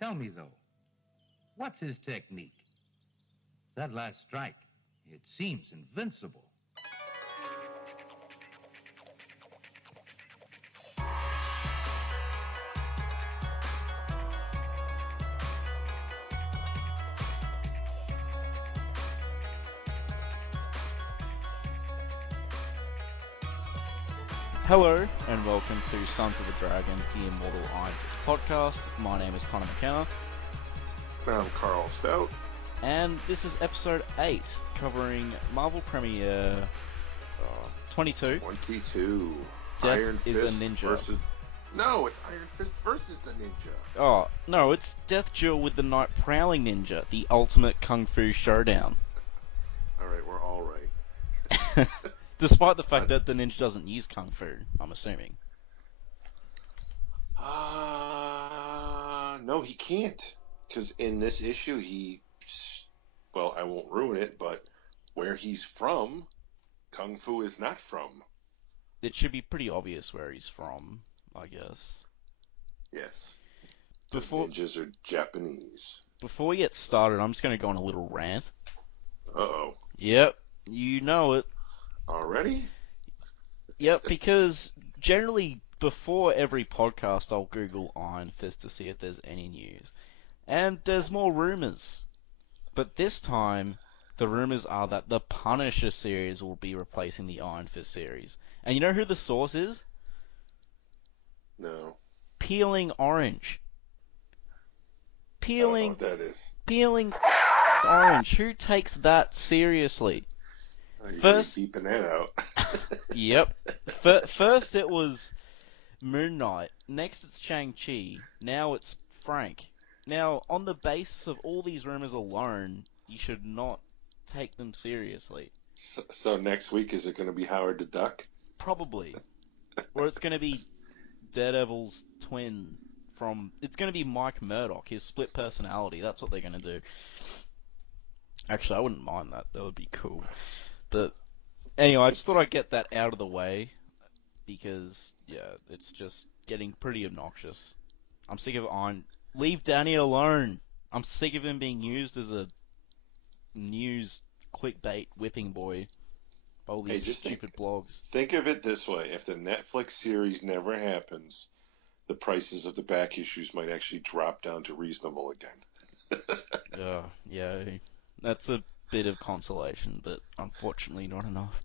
Tell me, though, what's his technique? That last strike, it seems invincible. Hello and welcome to Sons of the Dragon, the Immortal Iron Fist podcast. My name is Connor McKenna. I'm Carl Stout. And this is episode 8, covering Marvel Premiere 22. 22. Death Iron is Fist a Ninja. versus... No, it's Iron Fist versus the Ninja. Oh, no, it's Death Duel with the Night Prowling Ninja, the ultimate Kung Fu showdown. Alright, we're all right. Despite the fact that the ninja doesn't use Kung Fu, I'm assuming. No, he can't. Because in this issue, well, I won't ruin it, but where he's from, Kung Fu is not from. It should be pretty obvious where he's from, I guess. Yes. Ninjas are Japanese. Before we get started, I'm just going to go on a little rant. Uh-oh. Yep, you know it. Already? Yep, because generally before every podcast I'll Google Iron Fist to see if there's any news. And there's more rumours. But this time, the rumours are that the Punisher series will be replacing the Iron Fist series. And you know who the source is? No. Peeling Orange. I don't know what that is. Peeling Orange. Who takes that seriously? Oh, you're First, beeping that out. Yep. First it was Moon Knight. Next it's Shang-Chi. Now it's Frank. Now, on the basis of all these rumors alone, you should not take them seriously. So next week, is it going to be Howard the Duck? Probably. Or it's going to be Daredevil's twin from... It's going to be Mike Murdock, his split personality. That's what they're going to do. Actually, I wouldn't mind that. That would be cool. But anyway, I just thought I'd get that out of the way. Because, yeah, it's just getting pretty obnoxious. I'm sick of Iron... Leave Danny alone! I'm sick of him being used as a news clickbait whipping boy by all these stupid blogs. Think of it this way. If the Netflix series never happens, the prices of the back issues might actually drop down to reasonable again. Yeah, that's a bit of consolation, but unfortunately not enough.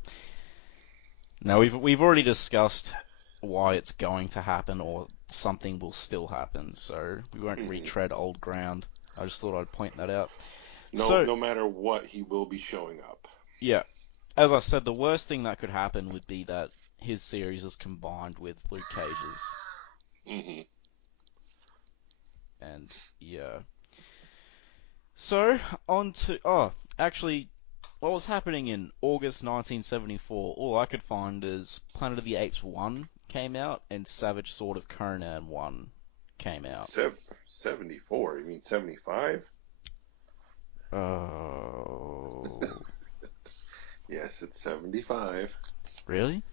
Now, we've already discussed why it's going to happen, or something will still happen, so we won't retread old ground. I just thought I'd point that out. No matter what, he will be showing up. Yeah. As I said, the worst thing that could happen would be that his series is combined with Luke Cage's. Mm-hmm. And, yeah. So, on to... actually... What was happening in August 1974, all I could find is Planet of the Apes 1 came out and Savage Sword of Conan 1 came out. 74? You mean 75? Oh. Yes, it's 75. Really?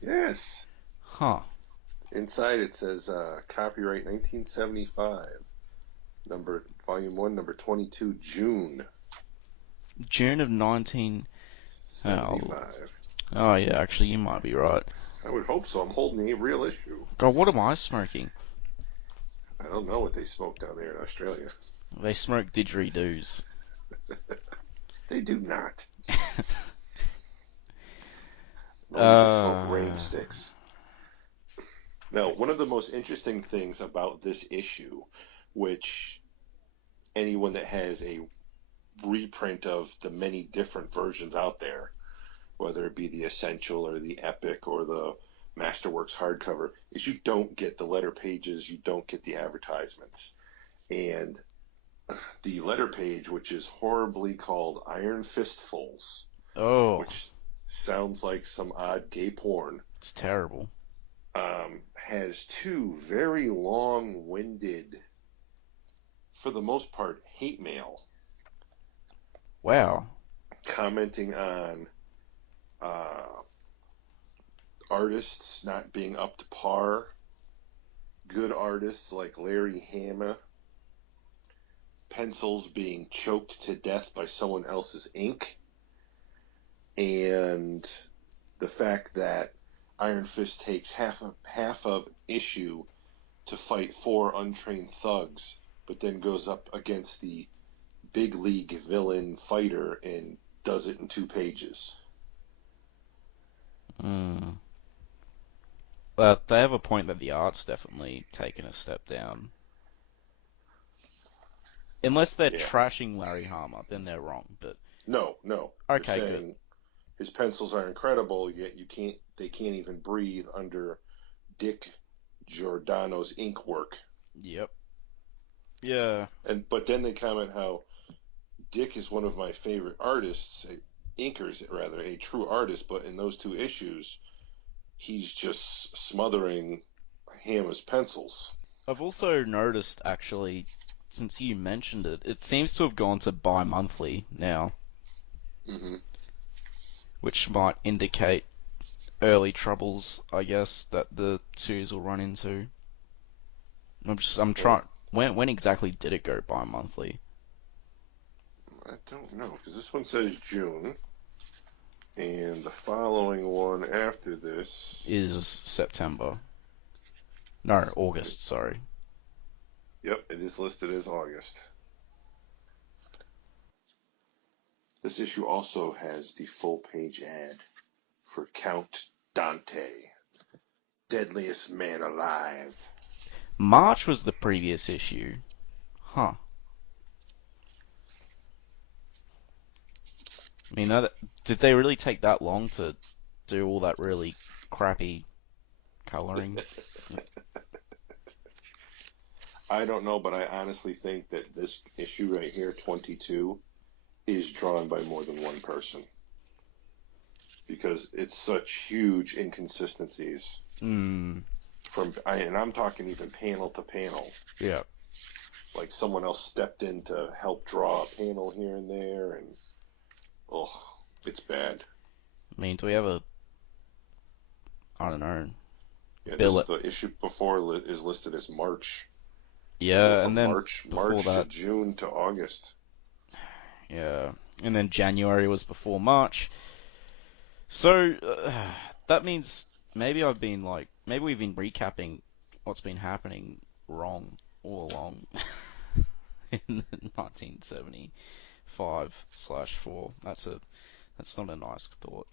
Yes. Huh. Inside it says copyright 1975. Volume 1, number 22, June. June of 1975. Oh, yeah, actually, you might be right. I would hope so. I'm holding a real issue. God, what am I smoking? I don't know what they smoke down there in Australia. They smoke didgeridoos. They do not. They smoke rain sticks. Now, one of the most interesting things about this issue, which anyone that has a reprint of the many different versions out there, whether it be the Essential or the Epic or the Masterworks hardcover, is you don't get the letter pages, you don't get the advertisements. And the letter page, which is horribly called Iron Fistfuls, which sounds like some odd gay porn. It's terrible. Has two very long-winded, for the most part, hate mail. Wow. Commenting on artists not being up to par, good artists like Larry Hama pencils being choked to death by someone else's ink, and the fact that Iron Fist takes half of issue to fight 4 untrained thugs, but then goes up against the big league villain fighter and does it in 2 pages. But they have a point that the art's definitely taken a step down. Unless they're trashing Larry Hama, then they're wrong. But no. Okay, they're saying good. His pencils are incredible, yet they can't even breathe under Dick Giordano's ink work. Yep. Yeah. But then they comment how Dick is one of my favorite artists, inkers rather, a true artist, but in those 2 issues, he's just smothering Hama's pencils. I've also noticed, actually, since you mentioned it, it seems to have gone to bi-monthly now. Mm-hmm. Which might indicate early troubles, I guess, that the series will run into. I'm trying. When exactly did it go bi-monthly? I don't know, because this one says June, and the following one after this is September. No, August, sorry. Yep, it is listed as August. This issue also has the full-page ad for Count Dante, deadliest man alive. March was the previous issue. Huh. I mean, did they really take that long to do all that really crappy coloring? I don't know, but I honestly think that this issue right here, 22, is drawn by more than one person. Because it's such huge inconsistencies. And I'm talking even panel to panel. Yeah. Like someone else stepped in to help draw a panel here and there, and it's bad. I mean, do we have I don't know. Yeah, the issue before is listed as March. Yeah, from and then March to June to August. Yeah, and then January was before March. So that means maybe we've been recapping what's been happening wrong all along in 1975/4. That's not a nice thought.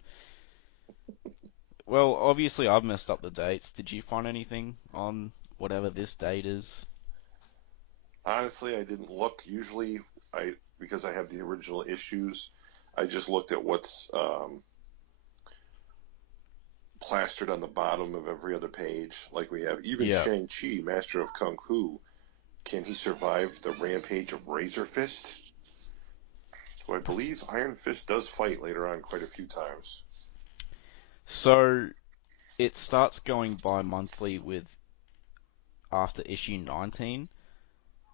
Well, obviously I've messed up the dates. Did you find anything on whatever this date is? Honestly, I didn't look. Usually, because I have the original issues, I just looked at what's plastered on the bottom of every other page. Like we have even Shang-Chi, Master of Kung Fu. Can he survive the rampage of Razor Fist? So I believe Iron Fist does fight later on quite a few times. So it starts going bi-monthly with after issue 19,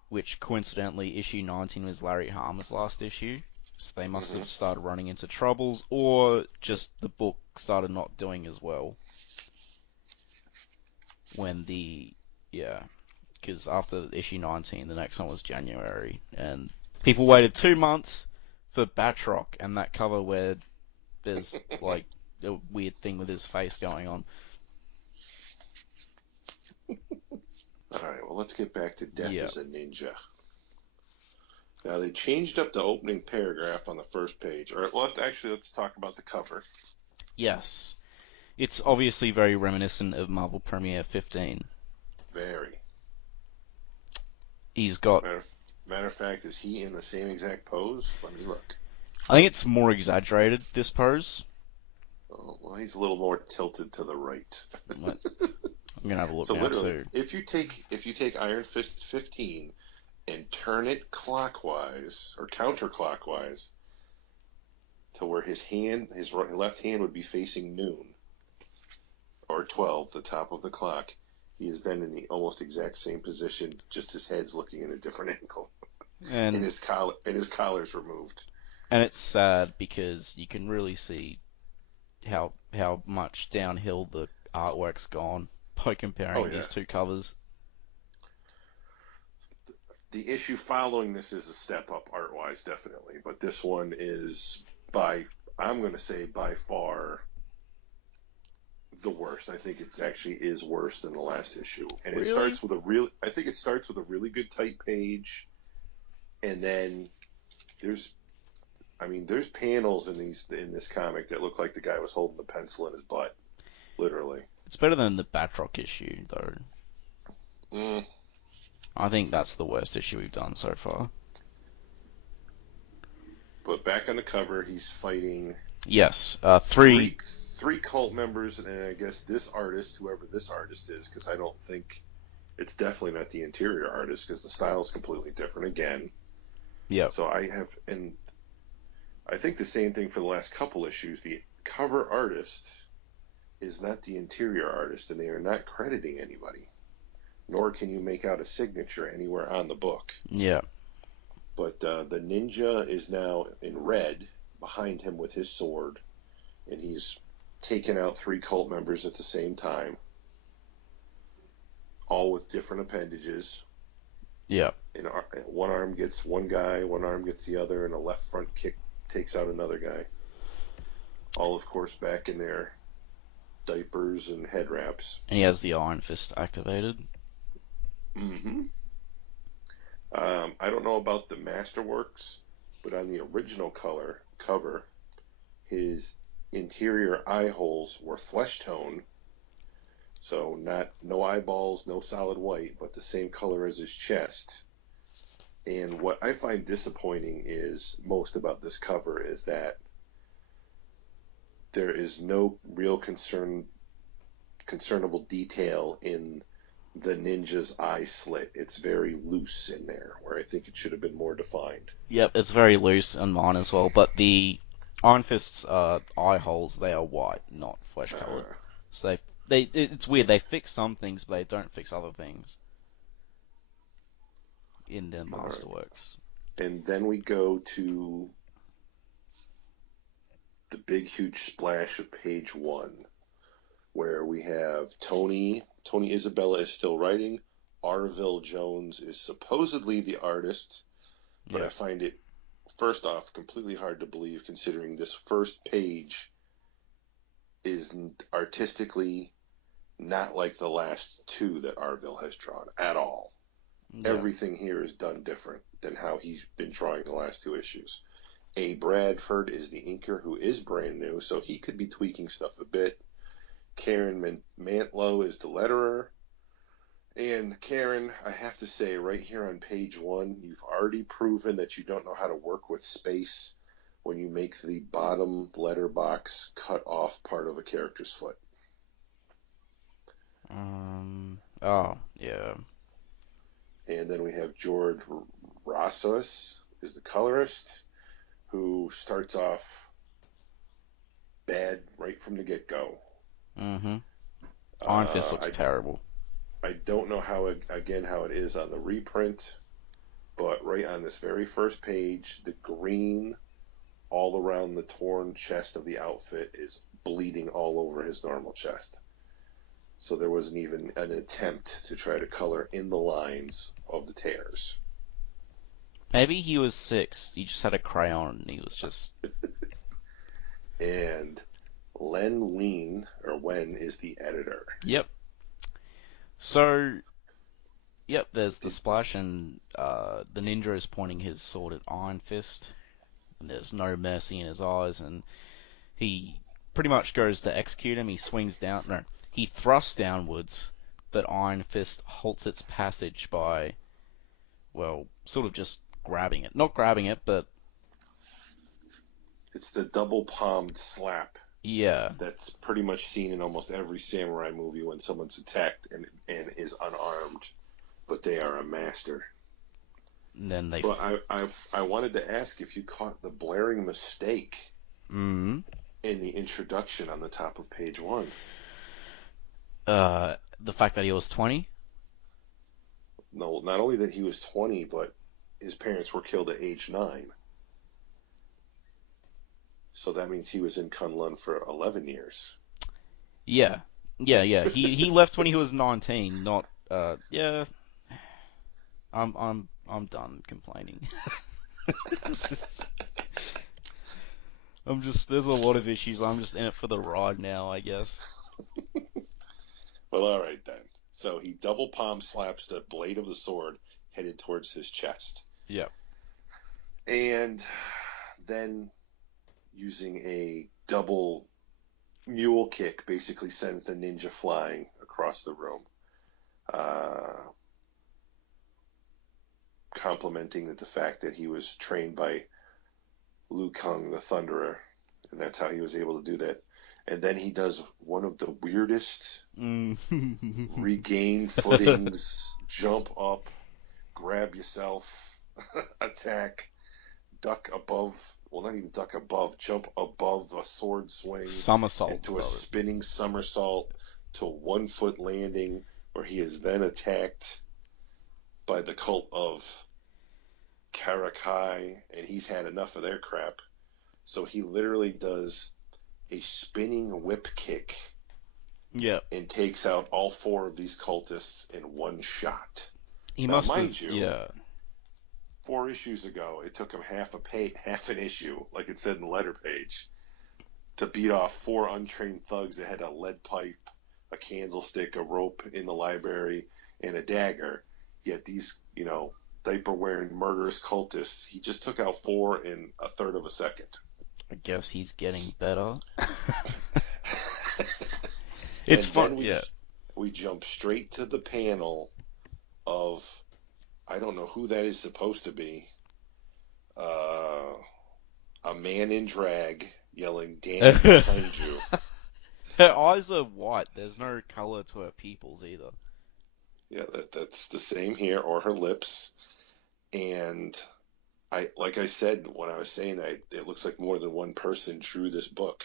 which coincidentally issue 19 was Larry Hama's last issue. So they must have started running into troubles, or just the book started not doing as well. Because after issue 19, the next one was January, and people waited 2 months for Batroc and that cover where there's like a weird thing with his face going on. Alright, well, let's get back to Death as a Ninja. Now, they changed up the opening paragraph on the first page. Let's talk about the cover. Yes. It's obviously very reminiscent of Marvel Premiere 15. Very. He's got... Matter of fact, is he in the same exact pose? Let me look. I think it's more exaggerated, this pose. Oh, well, he's a little more tilted to the right. I'm going to have a look now, too. If you take Iron Fist 15 and turn it clockwise, or counterclockwise, to where his left hand would be facing noon, or 12, the top of the clock, he is then in the almost exact same position, just his head's looking in a different angle. And his collar's removed. And it's sad because you can really see how much downhill the artwork's gone by comparing these two covers. The issue following this is a step up art-wise, definitely, but this one is I'm going to say by far the worst. I think it actually is worse than the last issue, and it Really? starts with I think it starts with a really good tight page, and then there's there's panels in this comic that look like the guy was holding the pencil in his butt, literally. It's better than the Batroc issue, though. Mm. I think that's the worst issue we've done so far. But back on the cover, he's fighting Yes, three cult members, and I guess this artist, whoever this artist is, because I don't think it's definitely not the interior artist, because the style is completely different again. Yeah. So I think the same thing for the last couple issues. The cover artist is not the interior artist, and they are not crediting anybody. Nor can you make out a signature anywhere on the book. Yeah. But the ninja is now in red behind him with his sword, and he's taken out 3 cult members at the same time, all with different appendages. Yeah. And one arm gets one guy, one arm gets the other, and a left front kick takes out another guy. All, of course, back in their diapers and head wraps. And he has the Iron Fist activated. Mm-hmm. I don't know about the Masterworks, but on the original cover, his interior eye holes were flesh tone, so no eyeballs, no solid white, but the same color as his chest. And what I find disappointing is most about this cover is that there is no real concernable detail in the ninja's eye slit. It's very loose in there, where I think it should have been more defined. Yep, it's very loose on mine as well, but the Iron Fist's eye holes, they are white, not flesh colored. So it's weird. They fix some things, but they don't fix other things in their Masterworks. Right. And then we go to the big, huge splash of page 1, where we have Tony Isabella is still writing. Arville Jones is supposedly the artist, but I find it, first off, completely hard to believe, considering this first page is artistically not like the last 2 that Arville has drawn at all. Yeah. Everything here is done different than how he's been drawing the last 2 issues. A. Bradford is the inker, who is brand new, so he could be tweaking stuff a bit. Karen Mantlo is the letterer. And Karen, I have to say, right here on page 1, you've already proven that you don't know how to work with space when you make the bottom letterbox cut off part of a character's foot. Oh, yeah. And then we have George Rossos is the colorist, who starts off bad right from the get-go. Mm-hmm. Iron Fist looks terrible. I don't know how it is on the reprint, but right on this very first page, the green all around the torn chest of the outfit is bleeding all over his normal chest. So there wasn't even an attempt to try to color in the lines of the tears. Maybe he was 6. He just had a crayon and he was just... And Len Wein is the editor. Yep. So, yep, there's the splash, and the ninja is pointing his sword at Iron Fist, and there's no mercy in his eyes, and he pretty much goes to execute him. He swings down, no, he thrusts downwards, but Iron Fist halts its passage by, well, sort of just grabbing it. Not grabbing it, but... It's the double-palmed slap. Yeah. That's pretty much seen in almost every samurai movie when someone's attacked and is unarmed, but they are a master. And then they... Well, I wanted to ask if you caught the blaring mistake in the introduction on the top of page 1. The fact that he was 20? No, not only that he was 20, but his parents were killed at age 9. So that means he was in Kunlun for 11 years. Yeah. He left when he was 19, not yeah. I'm I'm done complaining. There's a lot of issues. I'm just in it for the ride now, I guess. Well, all right then. So he double palm slaps the blade of the sword headed towards his chest. Yep. And then, using a double mule kick, basically sends the ninja flying across the room. Complimenting the fact that he was trained by Liu Kang the Thunderer, and that's how he was able to do that. And then he does one of the weirdest regain footings, jump up, grab yourself, attack, duck above, well, not even duck above, jump above a sword swing Somersault. into a spinning somersault to a 1 foot landing, where he is then attacked by the cult of Karakai, and he's had enough of their crap. So he literally does a spinning whip kick. Yep. And takes out all 4 of these cultists in one shot. He now, must mind have, you, yeah. 4 issues ago, it took him half an issue, like it said in the letter page, to beat off 4 untrained thugs that had a lead pipe, a candlestick, a rope in the library, and a dagger. Yet these, diaper-wearing murderous cultists, he just took out 4 in a third of a second. I guess he's getting better. It's fun, yeah. We jump straight to the panel of, I don't know who that is supposed to be, a man in drag yelling, "Danny, behind you." Her eyes are white. There's no color to her pupils either. Yeah, that's the same here, or her lips. And like I said when I was saying that, it looks like more than one person drew this book.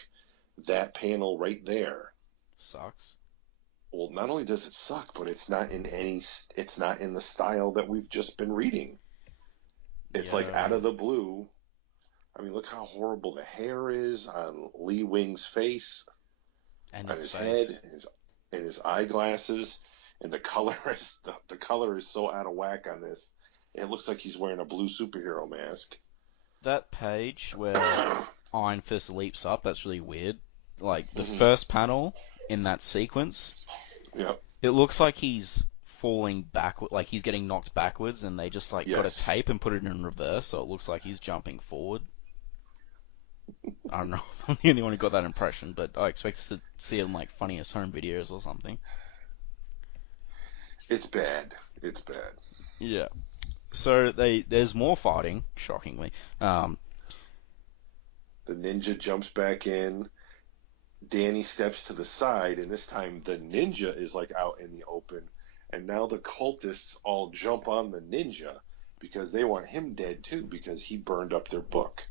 That panel right there sucks. Well, not only does it suck, but it's not in the style that we've just been reading. It's like out of the blue. I mean, look how horrible the hair is on Lee Wing's face, and on his head, and his eyeglasses, and the color is so out of whack on this. It looks like he's wearing a blue superhero mask. That page where Iron Fist leaps up, that's really weird. Like, the first panel in that sequence, yep. It looks like he's falling backward, like he's getting knocked backwards, and they just, got a tape and put it in reverse, so it looks like he's jumping forward. I don't know, I'm the only one who got that impression, but I expect to see it in, Funniest Home Videos or something. It's bad. Yeah. So there's more fighting, shockingly. The ninja jumps back in. Danny steps to the side, and this time the ninja is out in the open. And now the cultists all jump on the ninja because they want him dead too, because he burned up their book.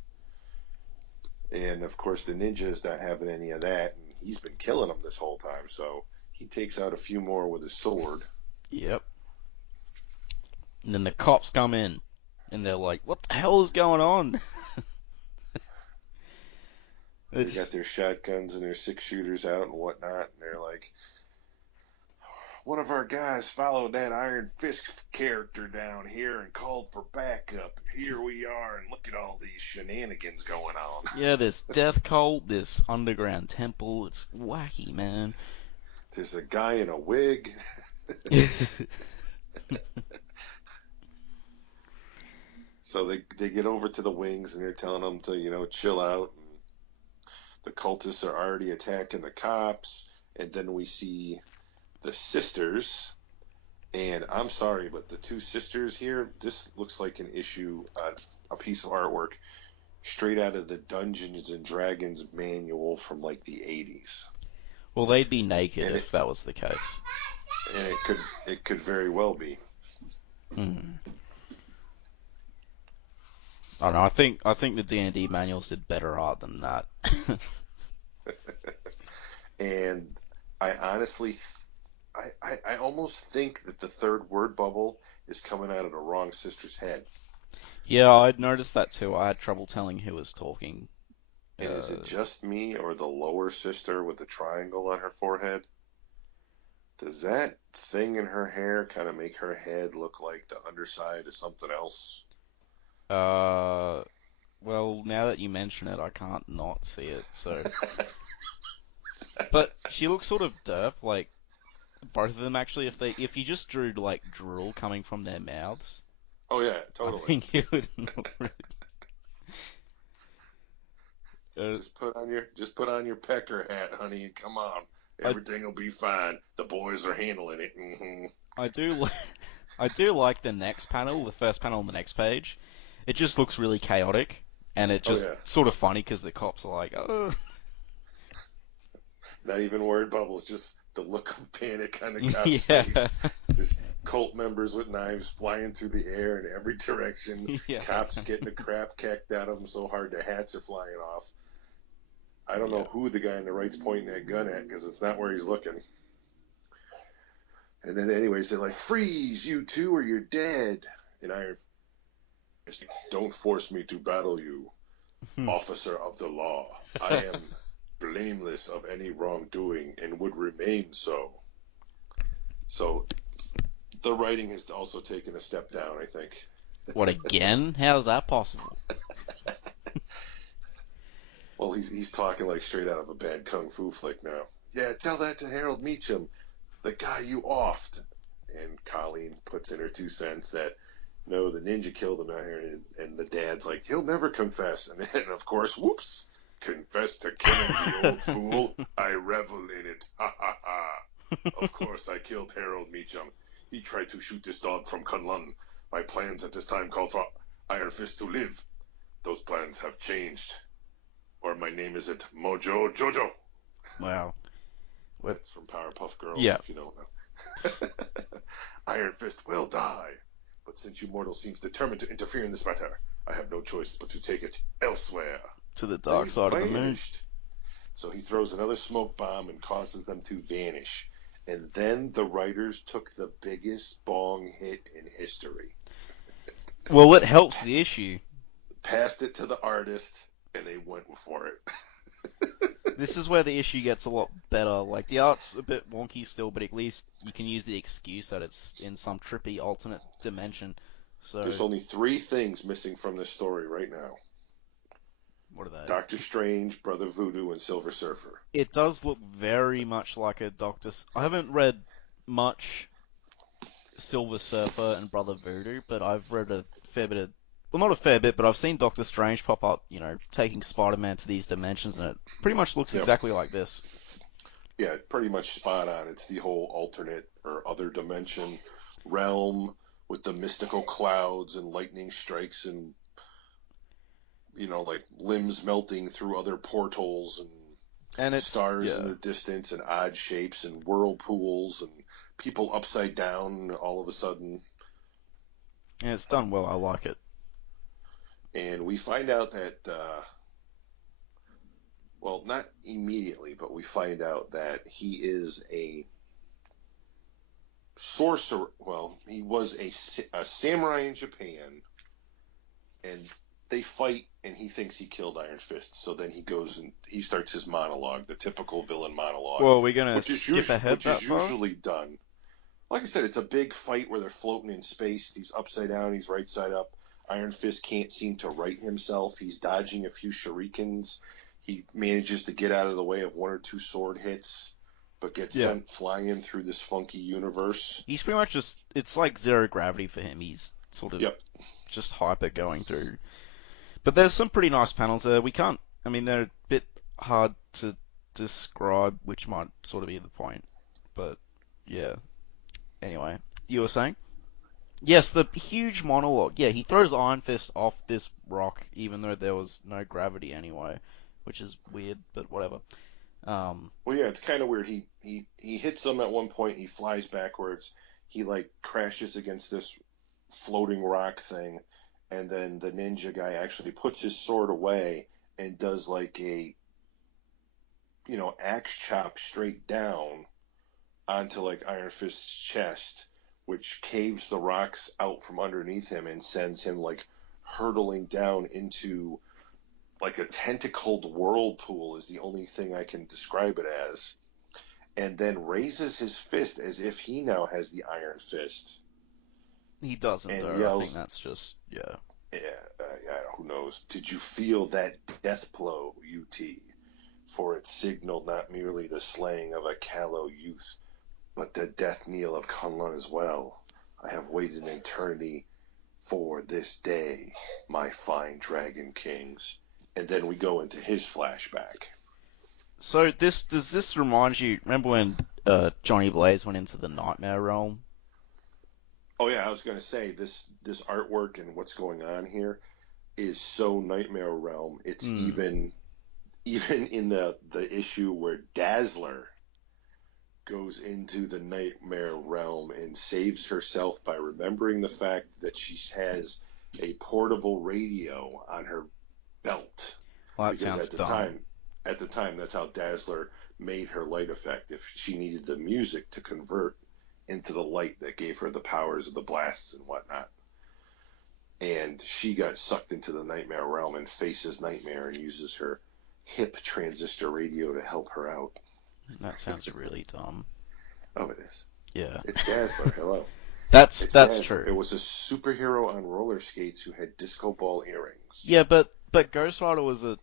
And of course, the ninja is not having any of that, and he's been killing them this whole time. So he takes out a few more with his sword. Yep. And then the cops come in, and they're like, "What the hell is going on?" They got their shotguns and their 6-shooters out and whatnot, and they're like, "One of our guys followed that Iron Fist character down here and called for backup. Here we are, and look at all these shenanigans going on." Yeah, this death cult, this underground temple, it's wacky, man. There's a guy in a wig. So they get over to the wings, and they're telling them to, chill out. And the cultists are already attacking the cops, and then we see the sisters. And I'm sorry, but the 2 sisters here, this looks like an issue, a piece of artwork straight out of the Dungeons and Dragons manual from the 80s. Well, they'd be naked if that was the case. And it could very well be. I don't know. I think the D&D manuals did better art than that. And I honestly, I almost think that the 3rd word bubble is coming out of the wrong sister's head. Yeah, I'd noticed that too. I had trouble telling who was talking. And is it just me or the lower sister with the triangle on her forehead? Does that thing in her hair kind of make her head look like the underside of something else? Well, now that you mention it, I can't not see it. So, but she looks sort of derp, like both of them actually. If you just drew like drool coming from their mouths, Oh yeah, I totally. think it would look really. Just put on your pecker hat, honey, and come on. I Everything will be fine. The boys are handling it. I do I do like the next panel, the first panel on the next page. It just looks really chaotic, and it Oh just yeah. sort of funny because the cops are like, oh. Not even word bubbles, just the look of panic on the cop's Yeah. face. It's just cult members with knives flying through the air in every direction. Yeah. Cops getting the crap kicked out of them so hard their hats are flying off. I don't Yeah. know who the guy on the right's pointing that gun at because it's not where he's looking. And then, anyways, they're like, "Freeze, you two, or you're dead." And Iron Fist, "Don't force me to battle you, officer of the law. I am blameless of any wrongdoing and would remain so." So the writing has also taken a step down, I think. What again? How's that possible? Well, he's talking like straight out of a bad kung fu flick now. "Yeah, tell that to Harold Meacham, the guy you offed." And Colleen puts in her 2 cents that no, the ninja killed him out here, and the dad's like, "He'll never confess." And then, of course, whoops, "Confess to killing the old fool. I revel in it. Ha ha ha. Of course, I killed Harold Meacham. He tried to shoot this dog from Kunlun. My plans at this time called for Iron Fist to live. Those plans have changed. Or my name isn't Mojo Jojo." Wow. That's from Powerpuff Girls, Yeah. if you don't know. "Iron Fist will die. But since Immortal seems determined to interfere in this matter, I have no choice but to take it elsewhere." To the dark side of the moon. Vanished. So he throws another smoke bomb and causes them to vanish. And then the writers took the biggest bong hit in history. Well, it helps the issue. Passed it to the artist, and they went for it. This is where the issue gets a lot better. Like, the art's a bit wonky still, but at least you can use the excuse that it's in some trippy alternate dimension. So There's only 3 things missing from this story right now. what are they? Doctor Strange, Brother Voodoo, and Silver Surfer. It does look very much like a I haven't read much Silver Surfer and Brother Voodoo, but I've read a fair bit of... Well, not a fair bit, but I've seen Doctor Strange pop up, taking Spider-Man to these dimensions, and it pretty much looks exactly like this. Yeah, pretty much spot on. It's the whole alternate or other dimension realm with the mystical clouds and lightning strikes and, like limbs melting through other portals and it's stars in the distance and odd shapes and whirlpools and people upside down all of a sudden. And it's done well. I like it. And we find out that, well, not immediately, but we find out that he is a sorcerer. Well, he was a samurai in Japan, and they fight, and he thinks he killed Iron Fist. So then he goes and he starts his monologue, the typical villain monologue. Well, we're gonna skip ahead that far? Which is usually done. Like I said, it's a big fight where they're floating in space. He's upside down, he's right side up. Iron Fist can't seem to right himself. He's dodging a few shurikens. He manages to get out of the way of 1 or 2 sword hits, but gets sent flying through this funky universe. He's pretty much it's like zero gravity for him. He's sort of just hyper going through. But there's some pretty nice panels there. They're a bit hard to describe, which might sort of be the point. But, yeah. Anyway, you were saying? Yes, the huge monologue. Yeah, he throws Iron Fist off this rock, even though there was no gravity anyway, which is weird, but whatever. Well, yeah, it's kind of weird. He hits him at one point. He flies backwards. He crashes against this floating rock thing, and then the ninja guy actually puts his sword away and does a axe chop straight down onto Iron Fist's chest, which caves the rocks out from underneath him and sends him hurtling down into a tentacled whirlpool is the only thing I can describe it as. and then raises his fist as if he now has the Iron Fist. He doesn't, and though. yells, I think that's just, yeah. Yeah, who knows? Did you feel that death blow, UT? For it signaled not merely the slaying of a callow youth, but the death knell of Kunlun as well. I have waited an eternity for this day, my fine dragon kings. And then we go into his flashback. So does this remind you? Remember when Johnny Blaze went into the Nightmare Realm? Oh yeah, I was going to say this artwork and what's going on here is so Nightmare Realm. It's even in the issue where Dazzler goes into the Nightmare Realm and saves herself by remembering the fact that she has a portable radio on her belt. Well, that because sounds dumb. At the time, that's how Dazzler made her light effect. If she needed the music to convert into the light that gave her the powers of the blasts and whatnot. And she got sucked into the Nightmare Realm and faces Nightmare and uses her hip transistor radio to help her out. That sounds really dumb. Oh, it is. Yeah. It's Dazzler. Hello. That's Dazzler. true. It was a superhero on roller skates who had disco ball earrings. Yeah, but Ghost Rider was a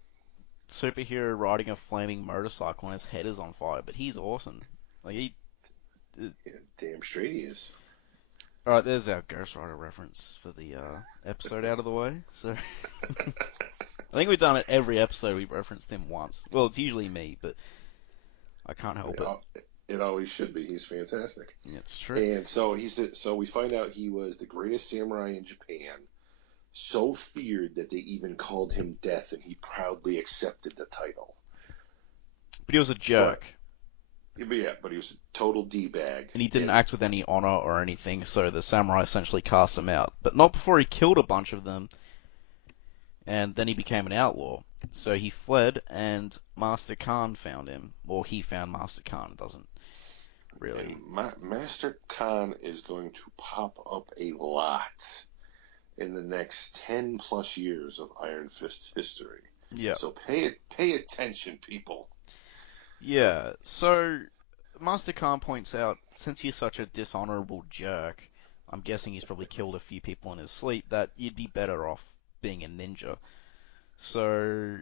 superhero riding a flaming motorcycle and his head is on fire, but he's awesome. Like Yeah, damn straight he is. Alright, there's our Ghost Rider reference for the episode out of the way. So I think we've done it every episode. We've referenced him once. Well, it's usually me, but I can't help it. It always should be. He's fantastic. Yeah, it's true. And so so we find out he was the greatest samurai in Japan, so feared that they even called him Death, and he proudly accepted the title. But he was a jerk. But he was a total D-bag. And he didn't act with any honor or anything, so the samurai essentially cast him out. But not before he killed a bunch of them, and then he became an outlaw. So he fled, and Master Khan found him. Or he found Master Khan. It doesn't really. And Master Khan is going to pop up a lot in the next 10 plus years of Iron Fist's history. Yeah. So pay attention, people. Yeah, so Master Khan points out, since you're such a dishonorable jerk, I'm guessing he's probably killed a few people in his sleep, that you'd be better off being a ninja. So,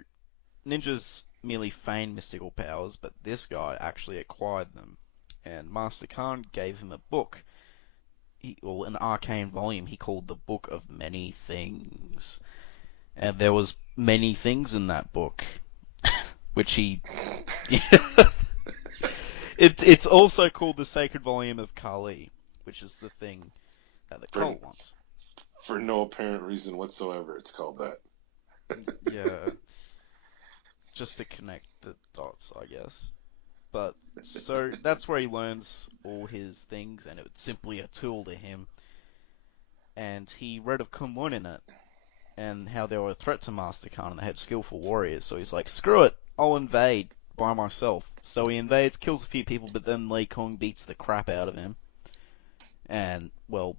ninjas merely feign mystical powers, but this guy actually acquired them. And Master Khan gave him a book, an arcane volume he called the Book of Many Things. And there was many things in that book, which he... It's also called the Sacred Volume of Kali, which is the thing that the cult wants. For no apparent reason whatsoever, it's called that. Yeah. Just to connect the dots, I guess. But, so, that's where he learns all his things, and it's simply a tool to him. And he read of Kunlun in it, and how they were a threat to Master Khan, and they had skillful warriors, so he's like, screw it, I'll invade by myself. So he invades, kills a few people, but then Lei Kung beats the crap out of him. And, well,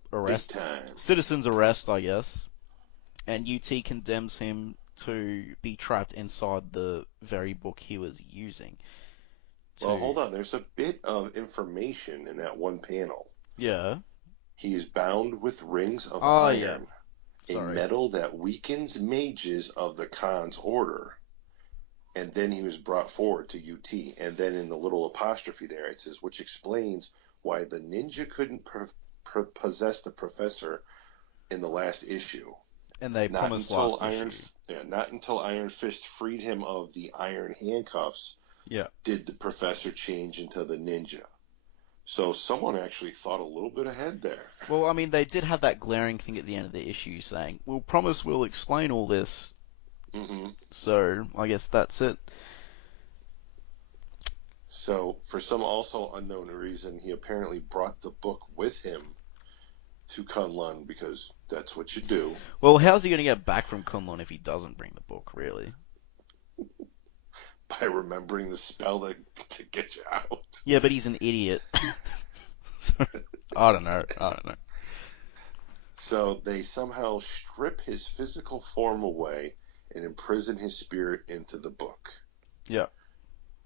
citizens arrest, I guess. And UT condemns him to be trapped inside the very book he was using. Well, hold on. There's a bit of information in that one panel. Yeah. He is bound with rings of iron, yeah. a metal that weakens mages of the Khan's order. And then he was brought forward to UT. And then in the little apostrophe there, it says, which explains why the ninja couldn't possess the professor in the last issue. And they promised last issue. Yeah, not until Iron Fist freed him of the iron handcuffs did the professor change into the ninja. So someone actually thought a little bit ahead there. Well, I mean, they did have that glaring thing at the end of the issue saying, we'll promise we'll explain all this. Mm-hmm. So, I guess that's it. So, for some also unknown reason, he apparently brought the book with him to Kunlun, because that's what you do. Well, how's he going to get back from Kunlun if he doesn't bring the book, really? By remembering the spell to get you out. Yeah, but he's an idiot. So, I don't know. So they somehow strip his physical form away and imprison his spirit into the book. Yeah.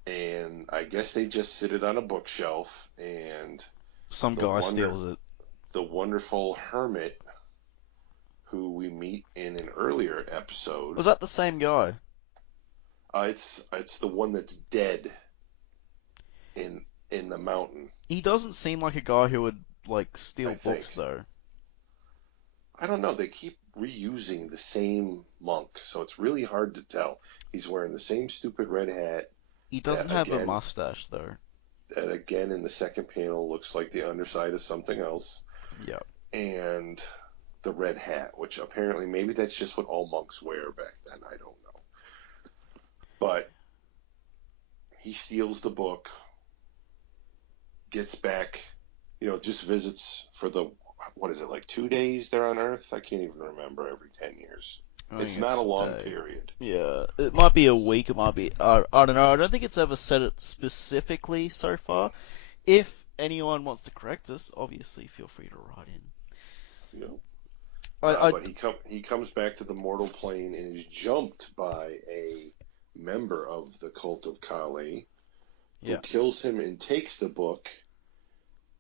and I guess they just sit it on a bookshelf, and Some the guy wonder steals it. the wonderful hermit who we meet in an earlier episode. Was that the same guy? It's the one that's dead in the mountain. He doesn't seem like a guy who would like steal I think. books though. I don't know. They keep reusing the same monk, so it's really hard to tell. He's wearing the same stupid red hat. He doesn't have a mustache though. That again in the second panel looks like the underside of something else. Yeah. And the red hat, which apparently maybe that's just what all monks wear back then. I don't know. But he steals the book, gets back, just visits for what is it, like 2 days they're on Earth? I can't even remember every 10 years. It's not a long period. Yeah, it might be a week, it might be, I don't know, I don't think it's ever said it specifically so far. If anyone wants to correct us, obviously feel free to write in. But he comes back to the mortal plane and is jumped by a member of the cult of Kali, who kills him and takes the book,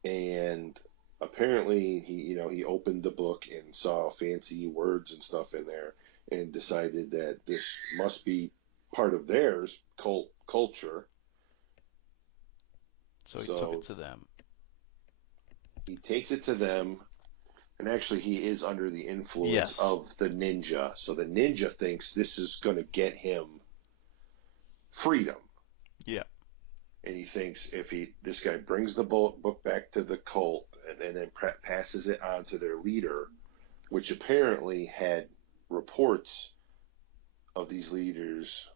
and apparently he opened the book and saw fancy words and stuff in there and decided that this must be part of theirs cult culture. So he took it to them. He takes it to them, and actually he is under the influence of the ninja. So the ninja thinks this is going to get him freedom. Yeah. And he thinks if this guy brings the book back to the cult and then passes it on to their leader, which apparently had reports of these leaders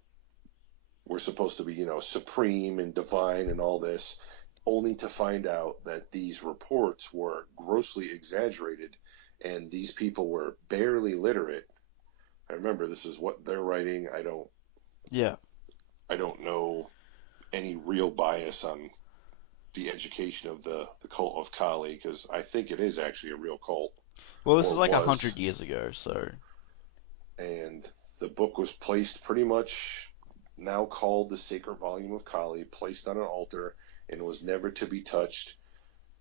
were supposed to be, supreme and divine and all this, only to find out that these reports were grossly exaggerated and these people were barely literate. I remember this is what they're writing. I don't know any real bias on the education of the cult of Kali, because I think it is actually a real cult. Well, this is like 100 years ago, so. And the book was placed pretty much, now called the Sacred Volume of Kali, placed on an altar, and was never to be touched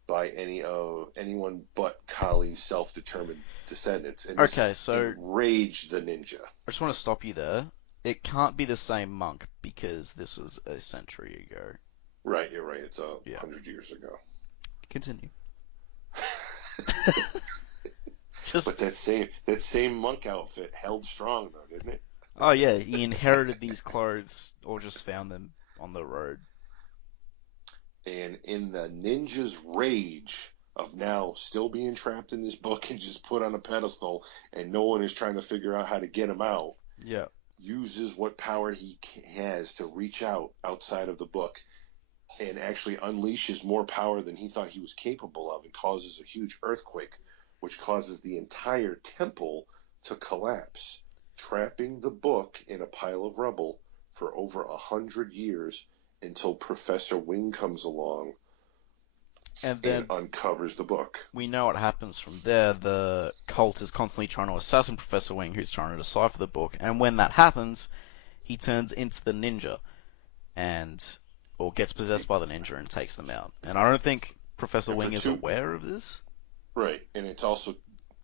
by anyone but Kali's self-determined descendants. And this enraged the ninja. I just want to stop you there. It can't be the same monk because this was a century ago. Right, you're right. It's 100 years ago. Continue. But that same monk outfit held strong, though, didn't it? Oh yeah, he inherited these clothes or just found them on the road. And in the ninja's rage of now still being trapped in this book and just put on a pedestal, and no one is trying to figure out how to get him out. Yeah. Uses what power he has to reach outside of the book and actually unleashes more power than he thought he was capable of, and causes a huge earthquake, which causes the entire temple to collapse, trapping the book in a pile of rubble for over 100 years until Professor Wing comes along and uncovers the book. We know what happens from there. The cult is constantly trying to assassinate Professor Wing, who's trying to decipher the book, and when that happens, he turns into the ninja, or gets possessed by the ninja and takes them out. And I don't think Professor Wing is aware of this. Right, and it's also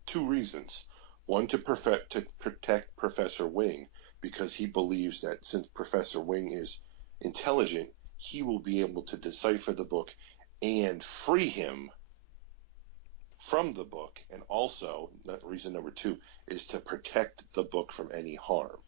two reasons. One, to protect Professor Wing, because he believes that since Professor Wing is intelligent, he will be able to decipher the book and free him from the book. And also, reason number two is to protect the book from any harm.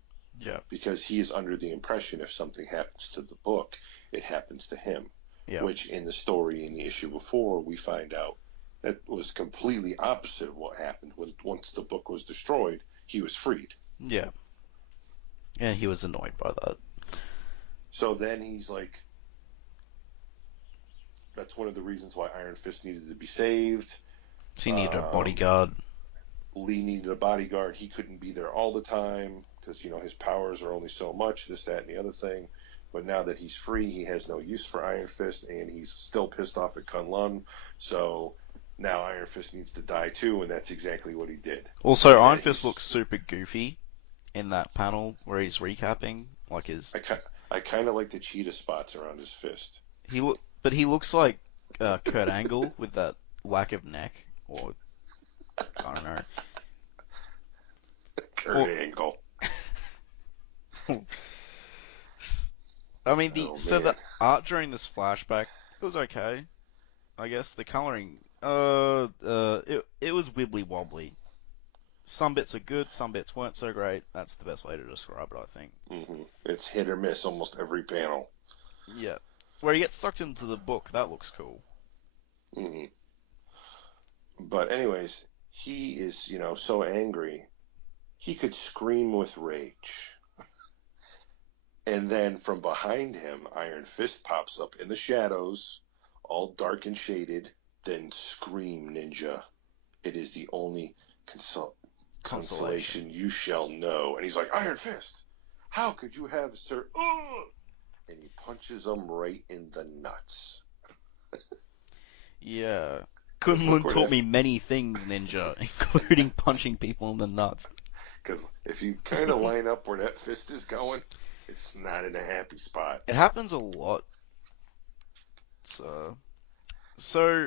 Yeah. Because he is under the impression if something happens to the book, it happens to him. Yeah. Which in the story in the issue before, we find out that was completely opposite of what happened. Once the book was destroyed, he was freed. Yeah. And he was annoyed by that. So then he's like, that's one of the reasons why Iron Fist needed to be saved. So he needed a bodyguard. Lee needed a bodyguard. He couldn't be there all the time because, his powers are only so much, this, that, and the other thing. But now that he's free, he has no use for Iron Fist, and he's still pissed off at Kunlun. So now Iron Fist needs to die too, and that's exactly what he did. Also, Iron Fist looks super goofy in that panel where he's recapping, like his. I kind of like the cheetah spots around his fist. But he looks like Kurt Angle with that lack of neck, or I don't know. Kurt Angle. I mean, Man. the art during this flashback, it was okay. I guess the coloring, it was wibbly wobbly. Some bits are good, some bits weren't so great. That's the best way to describe it, I think. Mm-hmm. It's hit or miss almost every panel. Yeah. Where he gets sucked into the book, that looks cool. Mm-hmm. But anyways, he is, so angry, he could scream with rage. And then from behind him, Iron Fist pops up in the shadows, all dark and shaded. Then scream, ninja. It is the only consolation you shall know. And he's like, Iron Fist, how could you have, sir? Ugh! And he punches him right in the nuts. Yeah. Kunlun taught me many things, ninja, including punching people in the nuts. Because if you kind of line up where that fist is going, it's not in a happy spot. It happens a lot. So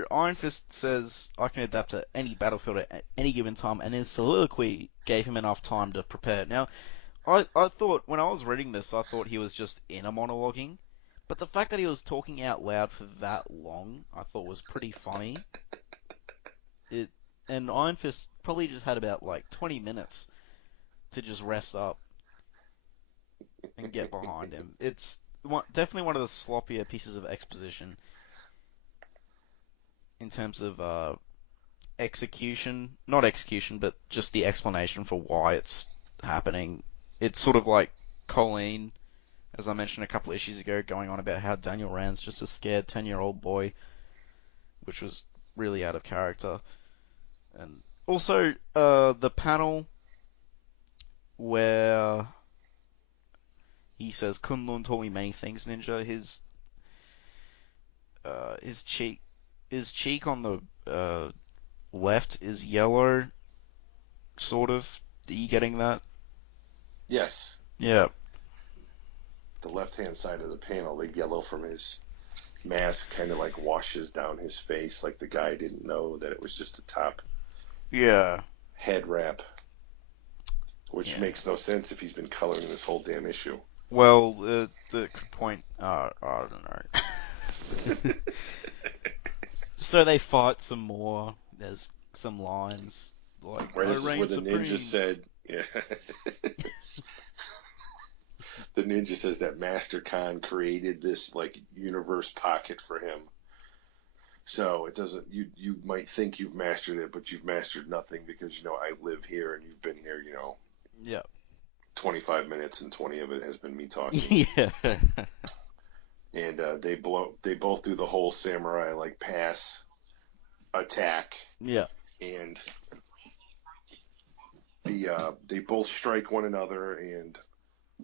Iron Fist says, I can adapt to any battlefield at any given time, and his soliloquy gave him enough time to prepare. Now, I thought, when I was reading this, I thought he was just inner monologuing, but the fact that he was talking out loud for that long, I thought was pretty funny. And Iron Fist probably just had about, 20 minutes to just rest up and get behind him. It's definitely one of the sloppier pieces of exposition in terms of execution. Not execution, but just the explanation for why it's happening. It's sort of like Colleen, as I mentioned a couple of issues ago, going on about how Daniel Rand's just a scared 10-year-old boy, which was really out of character. And also, the panel where he says, Kunlun taught me many things, ninja. His cheek on the left is yellow, sort of. Are you getting that? Yes. Yeah. The left-hand side of the panel, the yellow from his mask kind of washes down his face, like the guy didn't know that it was just a top head wrap, which makes no sense if he's been coloring this whole damn issue. Well, the good point, I don't know. So they fight some more. There's some lines like, right, I this is where the supreme. ninja said, the ninja says that Master Khan created this universe pocket for him. So it doesn't. You might think you've mastered it, but you've mastered nothing because I live here and you've been here. 25 minutes and 20 of it has been me talking. Yeah. And they both do the whole samurai pass attack. Yeah. And they both strike one another, and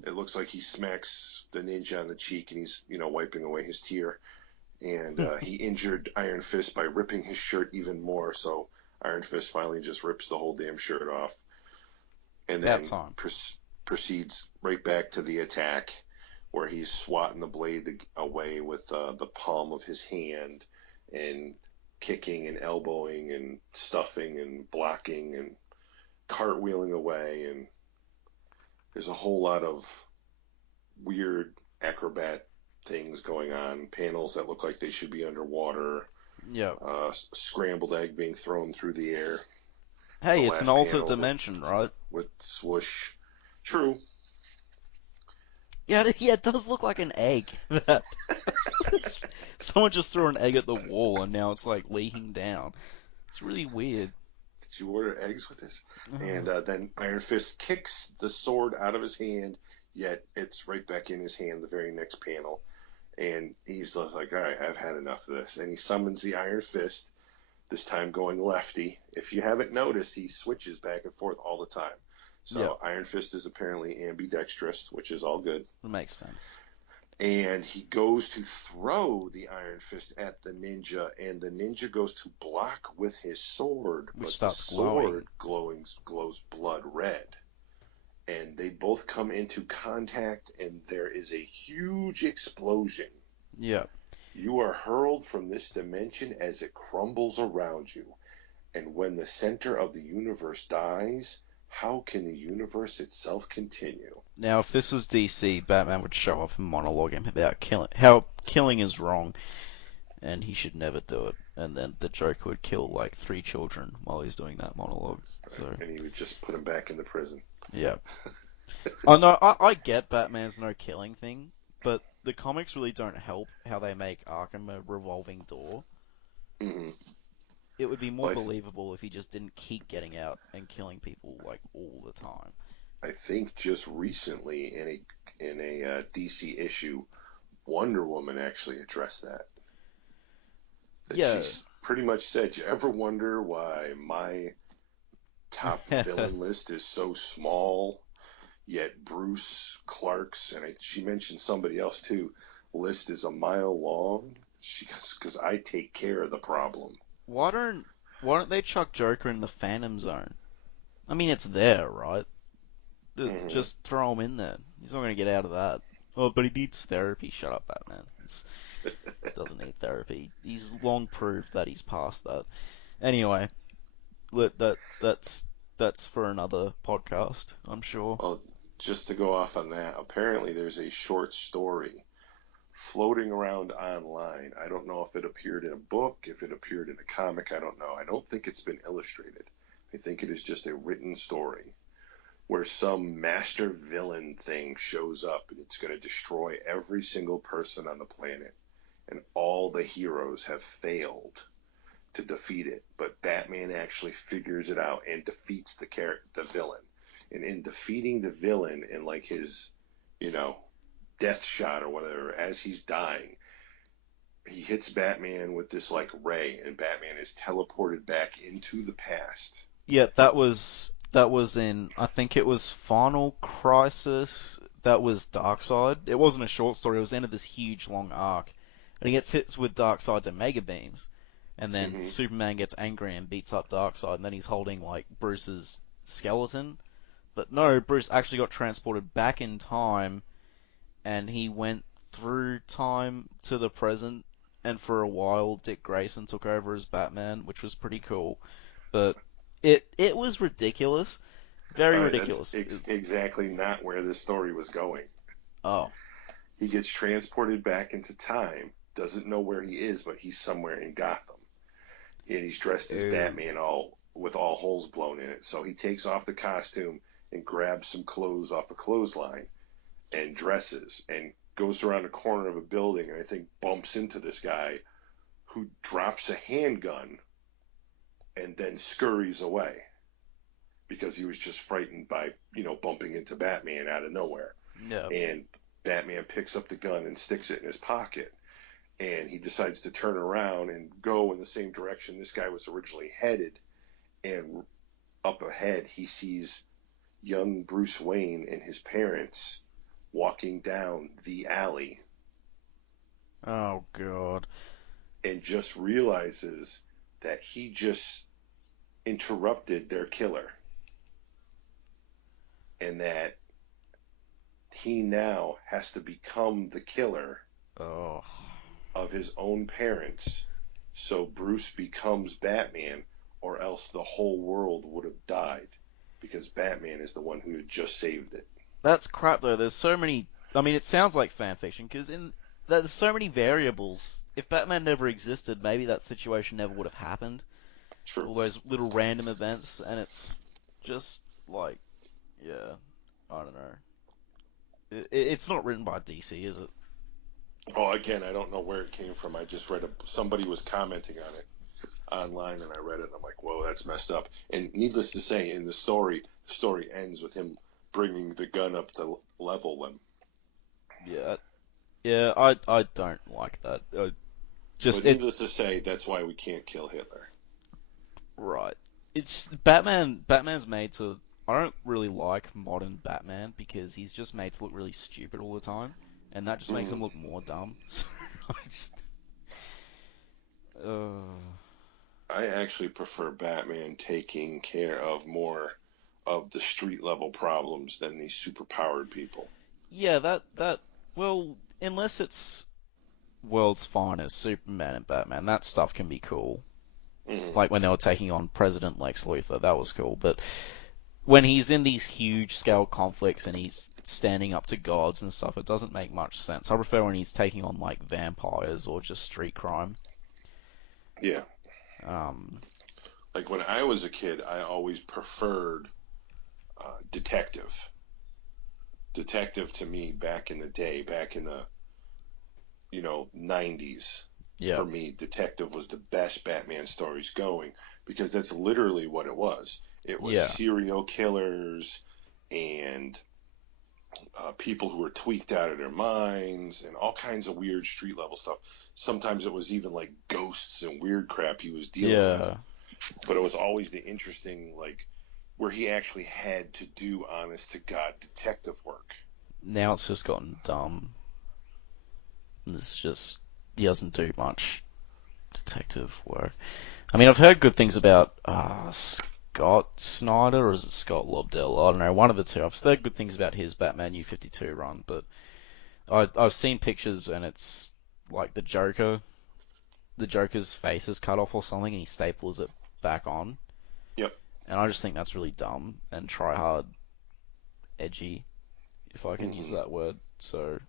it looks like he smacks the ninja on the cheek, and he's wiping away his tear. And he injured Iron Fist by ripping his shirt even more. So Iron Fist finally just rips the whole damn shirt off, and then proceeds right back to the attack, where he's swatting the blade away with the palm of his hand, and kicking and elbowing and stuffing and blocking and cartwheeling away. And there's a whole lot of weird acrobat things going on, panels that look like they should be underwater. Yeah. Scrambled egg being thrown through the air. Hey, it's an alternate dimension, right? With swoosh. True. Yeah, it does look like an egg. Someone just threw an egg at the wall and now it's leaking down. It's really weird. Did you order eggs with this? And then Iron Fist kicks the sword out of his hand, yet it's right back in his hand the very next panel. And he's like, all right, I've had enough of this. And he summons the Iron Fist, this time going lefty. If you haven't noticed, he switches back and forth all the time. So Iron Fist is apparently ambidextrous, which is all good. It makes sense. And he goes to throw the Iron Fist at the ninja, and the ninja goes to block with his sword, which but starts the sword glows blood red. And they both both come into contact, and there is a huge explosion. Yeah. You are hurled from this dimension as it crumbles around you. And when the center of the universe dies, how can the universe itself continue? Now, if this was DC, Batman would show up and monologue him about how killing is wrong, and he should never do it. And then the Joker would kill like 3 children while he's doing that monologue. So. And he would just put him back into prison. Yeah. Oh no, I get Batman's no killing thing, but the comics really don't help how they make Arkham a revolving door. Mm-hmm. It would be more believable if he just didn't keep getting out and killing people like all the time. I think just recently in a DC issue, Wonder Woman actually addressed that. Yeah. She pretty much said, "You ever wonder why my top villain list is so small, yet Bruce Clark's," and she mentioned somebody else too, list is a mile long? Because I take care of the problem. Why don't they chuck Joker in the Phantom Zone? I mean, it's there, right? Just throw him in there. He's not going to get out of that. Oh, but he needs therapy. Shut up, Batman. He doesn't need therapy. He's long proved that he's past that. Anyway, that's for another podcast, I'm sure. Well, just to go off on that, apparently there's a short story floating around online. I don't know if it appeared in a book, if it appeared in a comic, I don't know. I don't think it's been illustrated. I think it is just a written story where some master villain thing shows up and it's going to destroy every single person on the planet. And all the heroes have failed to defeat it. But Batman actually figures it out and defeats the villain. And in defeating the villain in like his, death shot or whatever, as he's dying, he hits Batman with this like ray, and Batman is teleported back into the past. Yeah, that was in, I think it was Final Crisis. That was Darkseid. It wasn't a short story. It was the end of this huge long arc, and he gets hit with Darkseid's Omega beams, and then Superman gets angry and beats up Darkseid, and then he's holding like Bruce's skeleton. But no, Bruce actually got transported back in time, and he went through time to the present, and for a while Dick Grayson took over as Batman, which was pretty cool. But it was ridiculous. Very ridiculous. That's exactly not where this story was going. Oh. He gets transported back into time, doesn't know where he is, but he's somewhere in Gotham. And he's dressed as Batman with all holes blown in it. So he takes off the costume and grabs some clothes off a clothesline and dresses and goes around the corner of a building and I think bumps into this guy who drops a handgun and then scurries away because he was just frightened by, bumping into Batman out of nowhere. No. And Batman picks up the gun and sticks it in his pocket. And he decides to turn around and go in the same direction this guy was originally headed. And up ahead, he sees young Bruce Wayne and his parents walking down the alley. Oh, God. And just realizes that he just interrupted their killer. And that he now has to become the killer of his own parents. So Bruce becomes Batman, or else the whole world would have died. Because Batman is the one who had just saved it. That's crap, though. There's so many... I mean, it sounds like fanfiction, because there's so many variables. If Batman never existed, maybe that situation never would have happened. True. All those little random events, and it's just, like... Yeah, I don't know. It's not written by DC, is it? Oh, again, I don't know where it came from. I just read somebody was commenting on it online, and I read it, and I'm like, whoa, that's messed up. And needless to say, in the story ends with him bringing the gun up to level them. Yeah, I don't like that. But needless to say, that's why we can't kill Hitler. Right. It's Batman's made to... I don't really like modern Batman because he's just made to look really stupid all the time, and that just makes him look more dumb. So I actually prefer Batman taking care of more of the street level problems than these superpowered people. Yeah, well, unless it's World's Finest, Superman and Batman, that stuff can be cool. Mm-hmm. Like when they were taking on President Lex Luthor, that was cool. But when he's in these huge scale conflicts and he's standing up to gods and stuff, it doesn't make much sense. I prefer when he's taking on like vampires or just street crime. Yeah. Um, Like when I was a kid, I always preferred detective. Detective to me back in the day, back in the 90s. yeah, For me, detective was the best Batman stories going because that's literally what it was. It was yeah, serial killers and people who were tweaked out of their minds and all kinds of weird street level stuff. Sometimes it was even like ghosts and weird crap he was dealing with. But it was always the interesting, like, where he actually had to do honest to God detective work. Now it's just gotten dumb. It's just he doesn't do much detective work. I mean, I've heard good things about Scott Snyder, or is it Scott Lobdell? I don't know, one of the two. I've heard good things about his Batman New 52 run, but I've seen pictures and it's like the Joker's face is cut off or something, and he staples it back on. Yep. And I just think that's really dumb and try hard, edgy, if I can use that word. So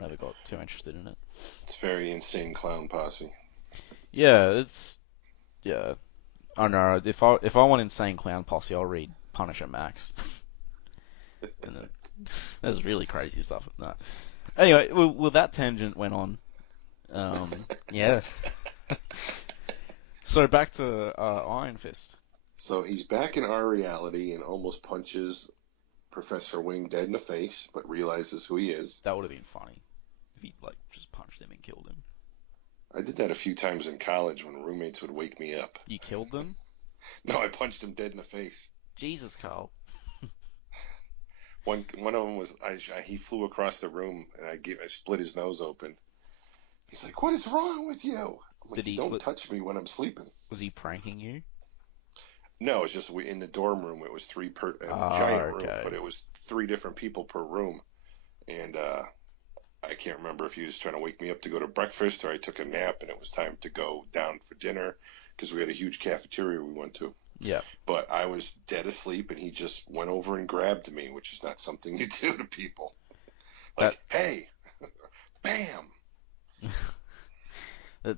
never got too interested in it. It's very insane clown posse. Yeah, yeah. I don't know. If I want insane clown posse, I'll read Punisher Max. And there's really crazy stuff in that. Anyway, well that tangent went on. Yeah. So back to Iron Fist. So he's back in our reality and almost punches Professor Wing dead in the face, but realizes who he is. That would have been funny if he like just punched him and killed him. I did that a few times in college when roommates would wake me up. You killed them? No, I punched him dead in the face. Jesus, Carl. One of them was he flew across the room and I split his nose open. He's like, "What is wrong with you?" I'm like, "Don't touch me when I'm sleeping." Was he pranking you? No, it's just in the dorm room. It was giant room, but it was 3 different people per room, and I can't remember if he was trying to wake me up to go to breakfast or I took a nap and it was time to go down for dinner because we had a huge cafeteria we went to. Yeah. But I was dead asleep and he just went over and grabbed me, which is not something you do to people. Like, hey, bam.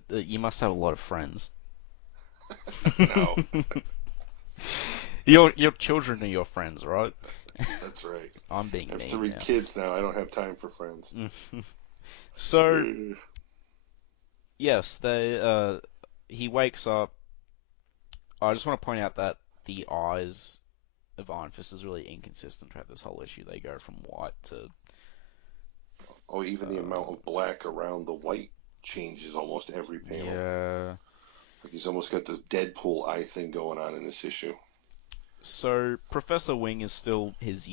You must have a lot of friends. No. Your children are your friends, right? That's right. I'm being mean. I have 3 kids now. I don't have time for friends. So, yes, he wakes up. I just want to point out that the eyes of Iron Fist is really inconsistent throughout this whole issue. They go from white to... Oh, even the amount of black around the white changes almost every panel. Yeah. Like he's almost got this Deadpool eye thing going on in this issue. So, Professor Wing is still his